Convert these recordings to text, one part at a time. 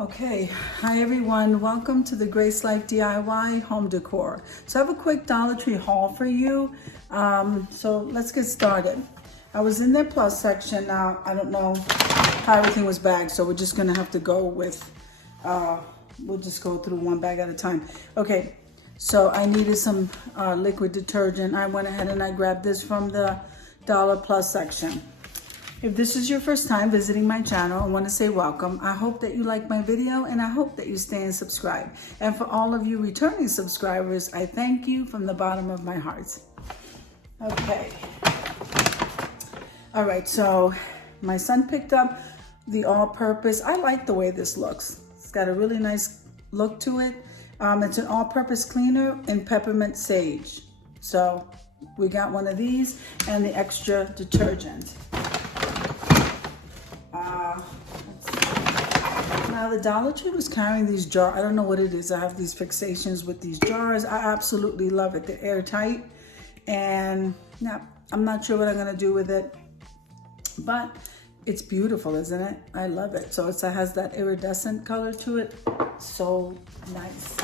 Okay, hi everyone. Welcome to the Grace Life DIY home decor. So I have a quick Dollar Tree haul for you. So let's get started. I was in their plus section. Now I don't know how everything was bagged, so we're just gonna have to go with, we'll just go through one bag at a time. Okay, so I needed some liquid detergent. I went ahead and I grabbed this from the Dollar Plus section. If this is your first time visiting my channel, I want to say welcome. I hope that you like my video and I hope that you stay and subscribe. And for all of you returning subscribers, I thank you from the bottom of my heart. Okay. All right, so my son picked up the all-purpose. I like the way this looks. It's got a really nice look to it. It's an all-purpose cleaner in peppermint sage. So we got one of these and the extra detergent. Now the Dollar Tree was carrying these jars. I don't know what it is. I have these fixations with these jars. I absolutely love it. They're airtight. And yeah, I'm not sure what I'm going to do with it. But it's beautiful, isn't it? I love it. So it has that iridescent color to it. So nice.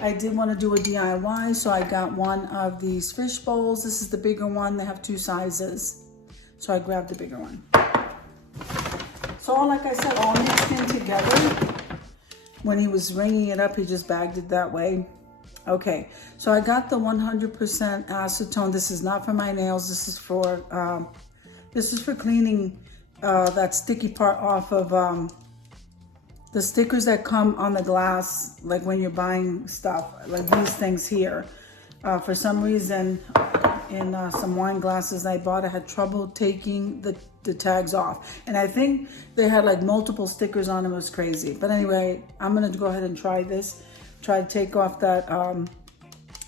I did want to do a DIY. So I got one of these fish bowls. This is the bigger one. They have two sizes. So I grabbed the bigger one. So like I said, all mixed in together. When he was ringing it up, he just bagged it that way. Okay, so I got the 100% acetone. This is not for my nails. This is for cleaning that sticky part off of the stickers that come on the glass, like when you're buying stuff, like these things here. For some reason, in some wine glasses I bought, I had trouble taking the tags off, and I think they had like multiple stickers on them. It was crazy. But anyway, I'm gonna go ahead and try this, try to take off that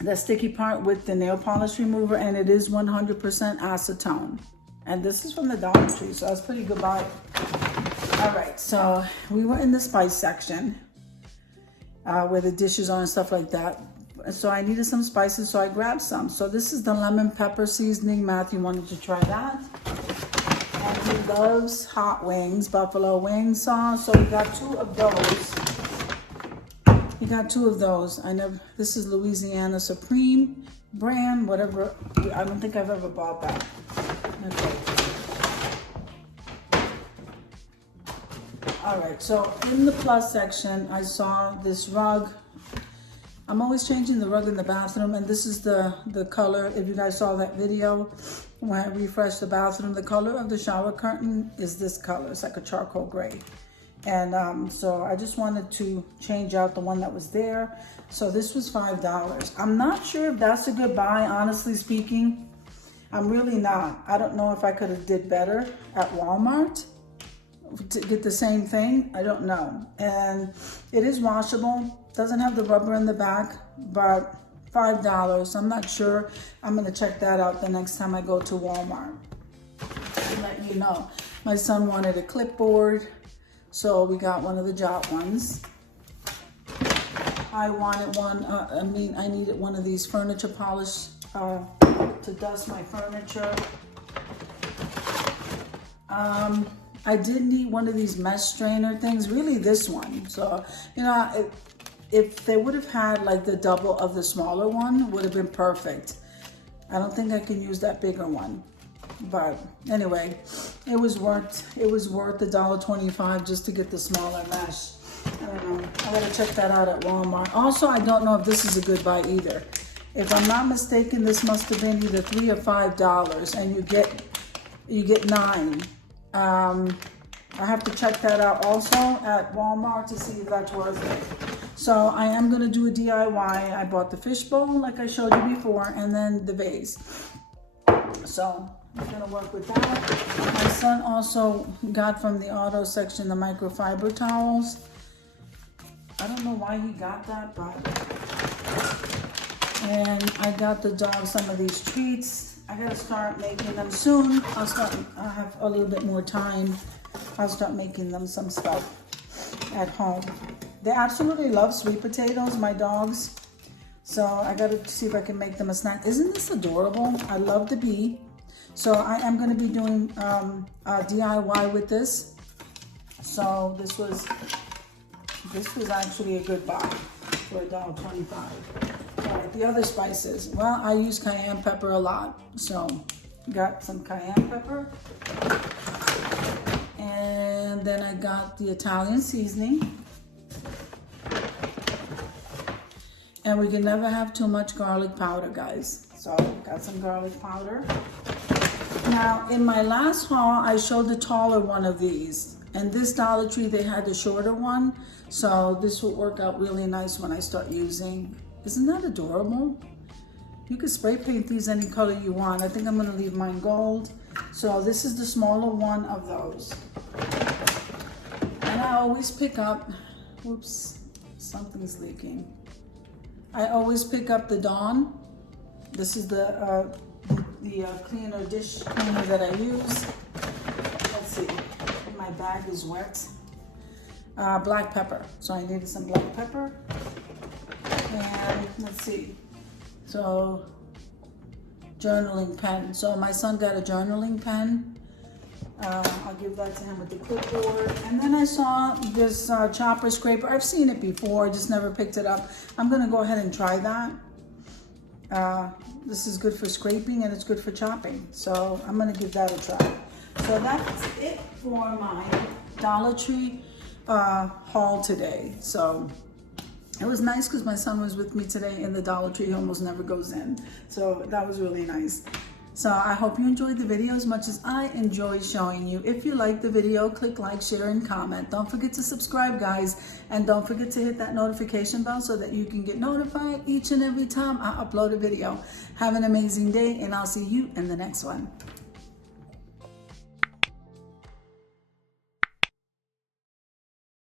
that sticky part with the nail polish remover, and it is 100% acetone, and this is from the Dollar Tree, so that's pretty good buy. All right, so we were in the spice section where the dishes are and stuff like that. So I needed some spices, so I grabbed some. So this is the lemon pepper seasoning. Matthew wanted to try that. And he loves hot wings, buffalo wing sauce. So we got two of those. He got two of those. This is Louisiana Supreme brand, whatever. I don't think I've ever bought that. Okay. All right, so in the plus section, I saw this rug. I'm always changing the rug in the bathroom, and this is the color. If you guys saw that video, when I refreshed the bathroom, the color of the shower curtain is this color. It's like a charcoal gray. And so I just wanted to change out the one that was there. So this was $5. I'm not sure if that's a good buy, honestly speaking. I'm really not. I don't know if I could have did better at Walmart to get the same thing. I don't know. And it is washable. Doesn't have the rubber in the back, but $5. I'm not sure. I'm gonna check that out the next time I go to Walmart to let you know. My son wanted a clipboard, so we got one of the Jot ones. I wanted one, I needed one of these furniture polish to dust my furniture. I did need one of these mesh strainer things, really this one. So, you know, if they would have had like the double of the smaller one, would have been perfect. I don't think I can use that bigger one. But anyway, it was worth the $1.25 just to get the smaller mesh. I don't know. I gotta check that out at Walmart. Also, I don't know if this is a good buy either. If I'm not mistaken, this must have been either $3 or $5, and you get 9. I have to check that out also at Walmart to see if that's worth it. So I am going to do a DIY. I bought the fish bowl like I showed you before, and then the vase. So I'm going to work with that. My son also got from the auto section the microfiber towels. I don't know why he got that, but... And I got the dog some of these treats. I got to start making them soon. I have a little bit more time. I'll start making them some stuff at home. They absolutely love sweet potatoes, my dogs. So I got to see if I can make them a snack. Isn't this adorable? I love the bee. So I am going to be doing a DIY with this. So this was This was actually a good buy for $1.25. All right, the other spices. Well, I use cayenne pepper a lot, so got some cayenne pepper. And then I got the Italian seasoning. And we can never have too much garlic powder, guys. So got some garlic powder. Now, in my last haul, I showed the taller one of these. And this Dollar Tree, they had the shorter one. So this will work out really nice when I start using. Isn't that adorable? You can spray paint these any color you want. I think I'm gonna leave mine gold. So this is the smaller one of those. And I always pick up, whoops, something's leaking. I always pick up the Dawn. This is the cleaner, dish cleaner that I use. Let's see, my bag is wet. Black pepper, so I needed some black pepper. And let's see, so journaling pen. So my son got a journaling pen. I'll give that to him with the clipboard. And then I saw this chopper scraper. I've seen it before, just never picked it up. I'm gonna go ahead and try that. This is good for scraping and it's good for chopping. So I'm gonna give that a try. So that's it for my Dollar Tree haul today. So it was nice because my son was with me today in the Dollar Tree. He almost never goes in. So that was really nice. So I hope you enjoyed the video as much as I enjoyed showing you. If you liked the video, click like, share, and comment. Don't forget to subscribe, guys. And don't forget to hit that notification bell so that you can get notified each and every time I upload a video. Have an amazing day, and I'll see you in the next one.